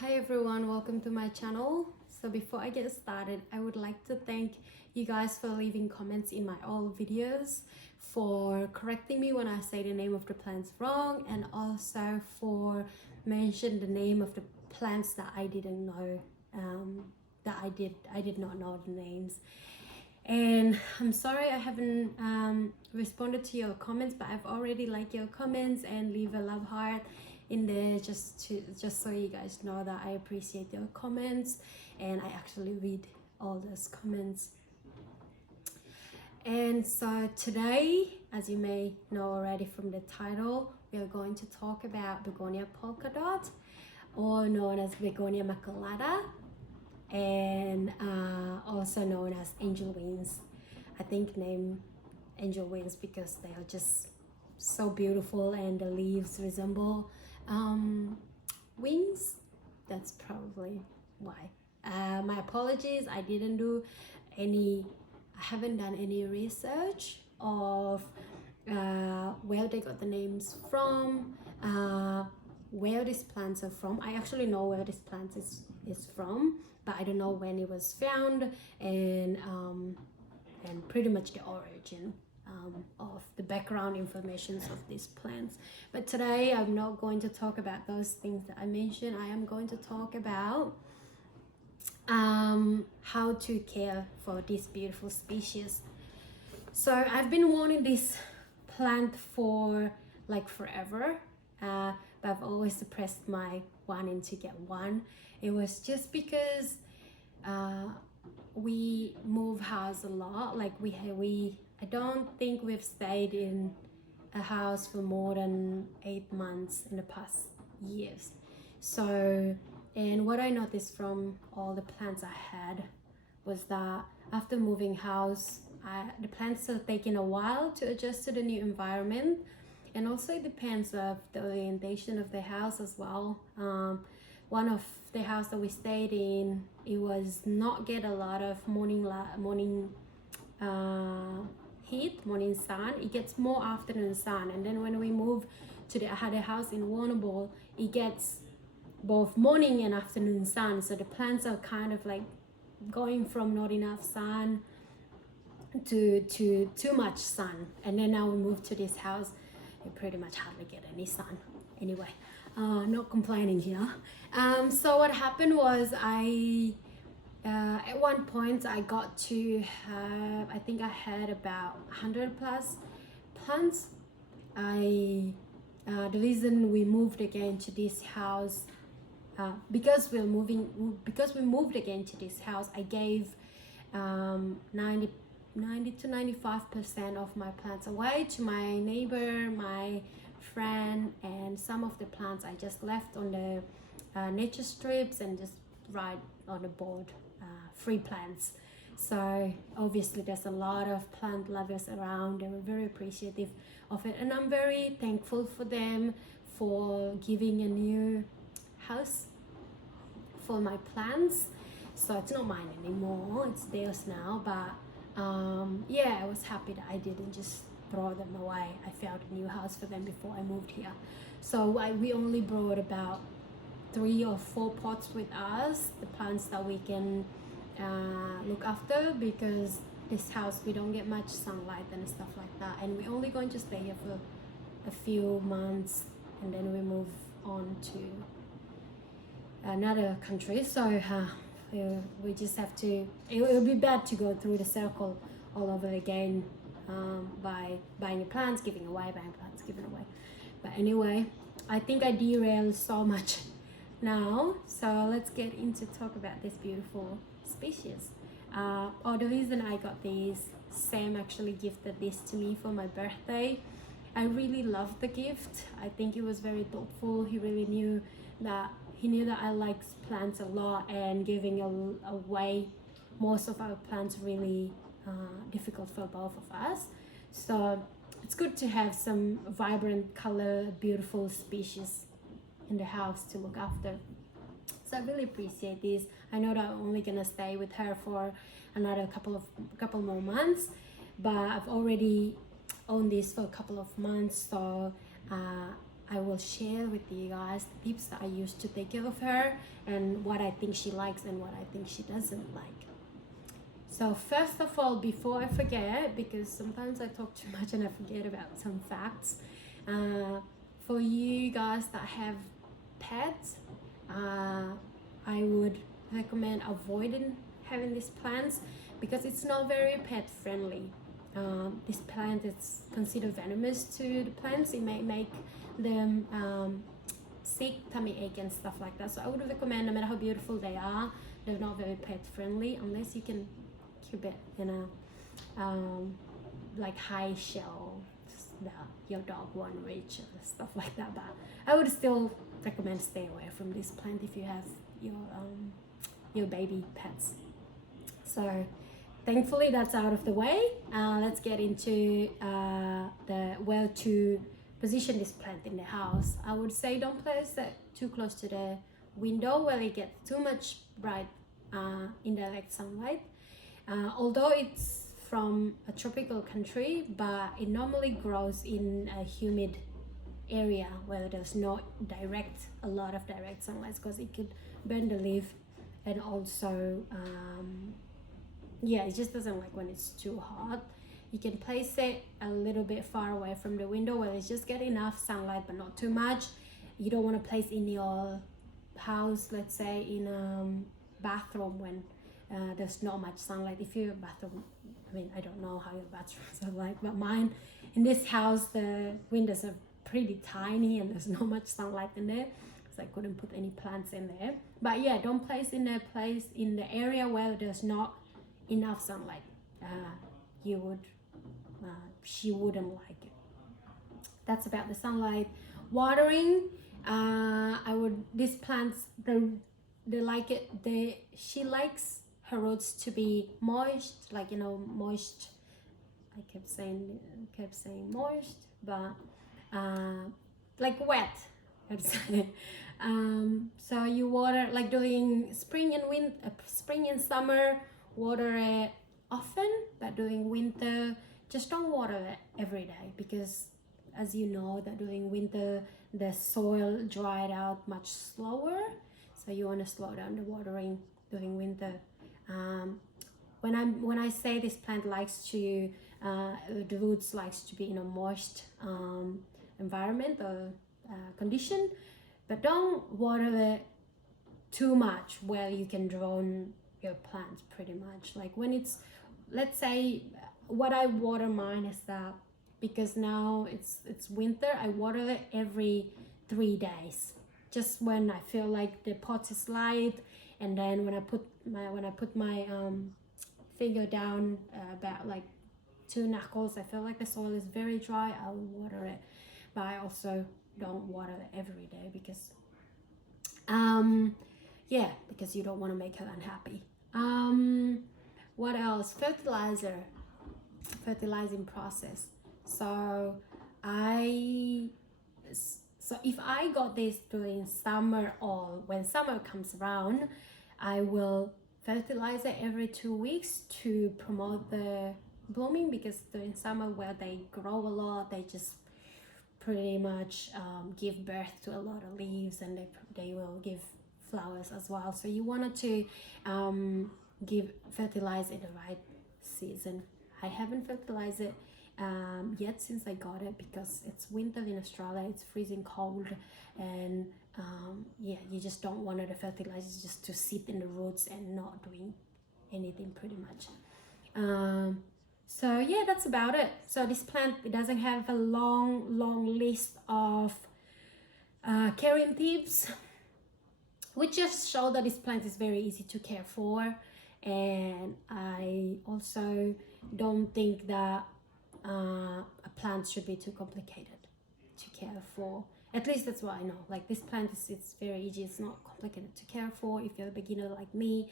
Hi everyone, welcome to my channel. So before I get started, I would like to thank you guys for leaving comments in my old videos, for correcting me when I say the name of the plants wrong, and also for mention the name of the plants that I didn't know, I did not know the names. And I'm sorry I haven't responded to your comments, but I've already liked your comments and leave a love heart in there just so you guys know that I appreciate your comments and I actually read all those comments. And so today, as you may know already from the title, we are going to talk about Begonia polka dot, or known as Begonia Maculata, and also known as angel wings. I think named angel wings because they are just so beautiful and the leaves resemble wings. That's probably why. My apologies, I haven't done any research of where they got the names from, where these plants are from. I actually know where this plant is from, but I don't know when it was found and pretty much the origin of the background informations of these plants. But today I'm not going to talk about those things that I mentioned. I am going to talk about how to care for this beautiful species. So I've been wanting this plant for like forever, but I've always suppressed my wanting to get one. It was just because we move house a lot. Like I don't think we've stayed in a house for more than 8 months in the past years. So, and what I noticed from all the plants I had was that after moving house, the plants are taking a while to adjust to the new environment, and also it depends of the orientation of the house as well. One of the house that we stayed in, it was not get a lot of morning heat, morning sun. It gets more afternoon sun, and then when we move to the other house in Warrnambool, it gets both morning and afternoon sun. So the plants are kind of like going from not enough sun to too much sun. And then now we move to this house, you pretty much hardly get any sun. Anyway, not complaining here. So what happened was at one point I got to have, I think I had about 100 plus plants. The reason we moved again to this house, because we moved again to this house, I gave 90 to 95% of my plants away to my neighbor, my friend, and some of the plants I just left on the nature strips and just right on the board, free plants. So obviously there's a lot of plant lovers around. They were very appreciative of it, and I'm very thankful for them for giving a new house for my plants. So it's not mine anymore, it's theirs now, but yeah, I was happy that I didn't just throw them away. I found a new house for them before I moved here. So we only brought about 3 or 4 pots with us, the plants that we can look after, because this house we don't get much sunlight and stuff like that, and we're only going to stay here for a few months and then we move on to another country. So we just have to, it will be bad to go through the circle all over again, by buying plants, giving away, buying plants, giving away. But anyway, I think I derailed so much now, so let's get into talk about this beautiful species. The reason I got these, Sam actually gifted this to me for my birthday. I really loved the gift. I think it was very thoughtful. He knew that I like plants a lot, and giving away most of our plants really difficult for both of us. So it's good to have some vibrant color, beautiful species in the house to look after. So I really appreciate this. I know that I'm only gonna stay with her for another couple more months, but I've already owned this for a couple of months, so I will share with you guys the tips that I use to take care of her and what I think she likes and what I think she doesn't like. So first of all, before I forget, because sometimes I talk too much and I forget about some facts, for you guys that have pets, I would recommend avoiding having these plants because it's not very pet friendly. This plant is considered venomous to the plants. It may make them sick, tummy ache and stuff like that. So I would recommend, no matter how beautiful they are, they're not very pet friendly unless you can keep it in a like high shell that your dog won't reach or stuff like that. But I would still recommend stay away from this plant if you have your baby pets. So thankfully that's out of the way. Let's get into the where to position this plant in the house. I would say don't place it too close to the window where it gets too much bright indirect sunlight. Although it's from a tropical country, but it normally grows in a humid area where there's no a lot of direct sunlight, because it could burn the leaf. And also it just doesn't like when it's too hot. You can place it a little bit far away from the window where it's just get enough sunlight but not too much. You don't want to place in your house, let's say in a bathroom when there's not much sunlight. If your bathroom, I mean, I don't know how your bathrooms are like, but mine in this house, the windows are pretty tiny and there's not much sunlight in there, so I couldn't put any plants in there. But yeah, don't place in the area where there's not enough sunlight. She wouldn't like it. That's about the sunlight. Watering, these plants, they like it. She likes her roots to be moist, like moist. I kept saying moist, but like wet, I'd say. So you water like during spring and summer, water it often, but during winter, just don't water it every day, because as you know that during winter the soil dried out much slower, so you want to slow down the watering during winter. When I say this plant likes to the roots likes to be in a moist environment or condition, but don't water it too much where you can drown your plants pretty much. Like when it's, let's say, what I water mine is that, because now it's winter, I water it every 3 days, just when I feel like the pot is light, and then when I put my finger down about like 2 knuckles, I feel like the soil is very dry, I'll water it. But I also don't water it every day because because you don't want to make her unhappy. What else? Fertilizing process. So if I got this during summer or when summer comes around, I will fertilize it every 2 weeks to promote the blooming, because during summer where they grow a lot, they just pretty much give birth to a lot of leaves, and they will give flowers as well. So you wanted to fertilize in the right season. I haven't fertilized it yet since I got it, because it's winter in Australia, it's freezing cold, and you just don't want it to fertilize. It's just to sit in the roots and not doing anything pretty much. So yeah, that's about it. So this plant, it doesn't have a long list of caring tips, which just show that this plant is very easy to care for. And I also don't think that a plant should be too complicated to care for. At least that's what I know. Like this plant it's very easy, it's not complicated to care for. If you're a beginner like me,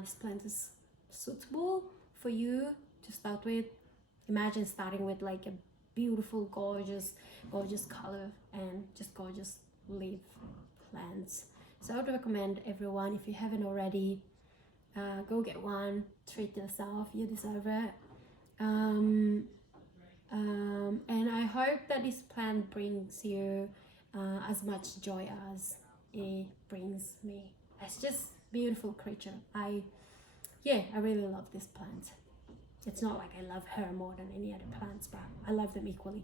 this plant is suitable for you to start with. Imagine starting with like a beautiful, gorgeous color and just gorgeous leaf plants. So I would recommend everyone, if you haven't already, go get one, treat yourself, you deserve it. And I hope that this plant brings you as much joy as it brings me. It's just beautiful creature. I really love this plant. It's not like I love her more than any other plants, but I love them equally.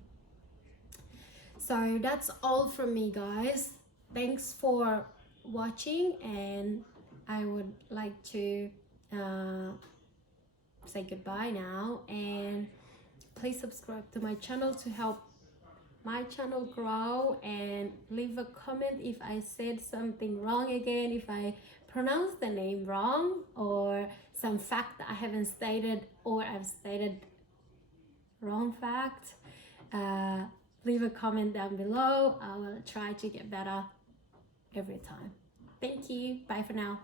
So that's all from me, guys. Thanks for watching, and I would like to say goodbye now, and please subscribe to my channel to help my channel grow, and leave a comment if I said something wrong again, if I pronounced the name wrong, or some fact that I haven't stated, or I've stated wrong fact. Leave a comment down below. I will try to get better every time. Thank you. Bye for now.